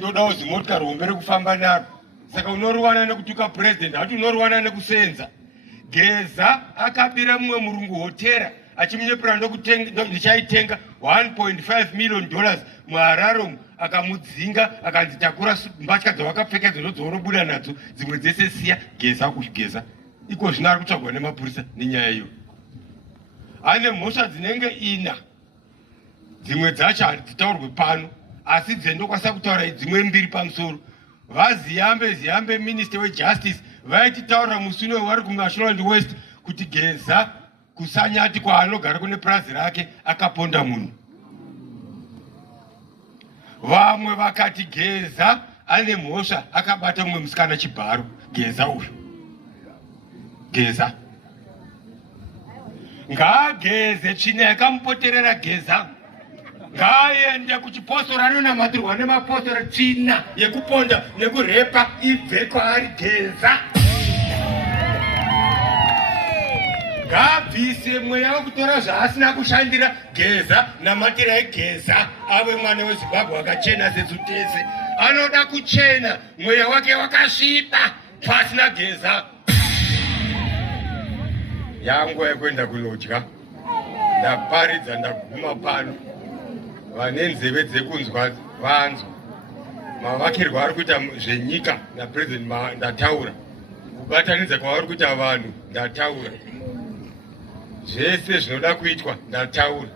ndoda kuzi motikari hombe rekufamba naro. Saka unoruwana nekutuka president, hati unoruwana nekusenza. Geza akabira mumwe murungu hotera achimunyepera ndichaitenga $1.5 million muHarare, akamudzinga akanzi takura mbatya dzawakapfeka dzonobuda nadzo dzimwe dzese siya. Geza kugeza iko zvino ari kutsvagwa nemapurisa nenyaya iyo. Ane mhosva dzinenge 4, dzimwe dzacho hadzitaurwe pano, asi dzendokwanisa kutaura dzimwe 2 pamusoro. Ziyambe minister wejustice vaititaura musune wari kuMashonaland West kuti Geza kusanyati kwaanogara kune purazi rake akaponda munhu. Vamwe vakati Geza ane mhosva akabata mumwe musikana chibharo. Geza uyu, Geza ngaageze tsvina yakamupoterera. Geza ngaende kuchipostora anonamatirwa nemapostora. Tsvina yekuponda nekurepa ibve kwaari. Geza ngaabvise mweya wekutora zvaasina kushandira. Geza namatirai Geza ave mwana weZimbabwe akachena sesu tese. Anoda kuchena, mweya wake wakasviba pasina Geza. Yangu yekuenda kunodya, ndaparidza ndaguma pano. Vane nzeve dzekunzwa vanzwa. Mavakirwa ari kuita zvenyika napresident ndataura. Kubatanidza kwavari kuita vanhu ndataura. Zvese zvinoda kuitwa ndataura.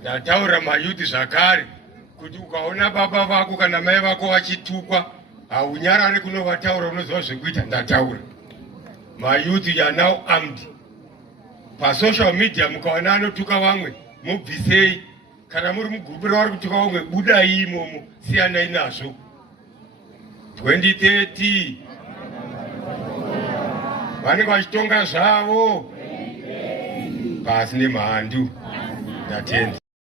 Ndataura mayuthi zvakare kuti ukaona baba vako kana mai vako vachitukwa haunyarare kunovataura, unoziva zvekuita. Ndataura. Mayuthi are now armed. Pasocial media mukaona anotuka vamwe mubvisei. Kana muri mugrupu ravari kutuka vamwe budai imomo, siyanai nazvo. 2030 vanenge vachitonga zvavo pasi nemhandu. Ndatenda.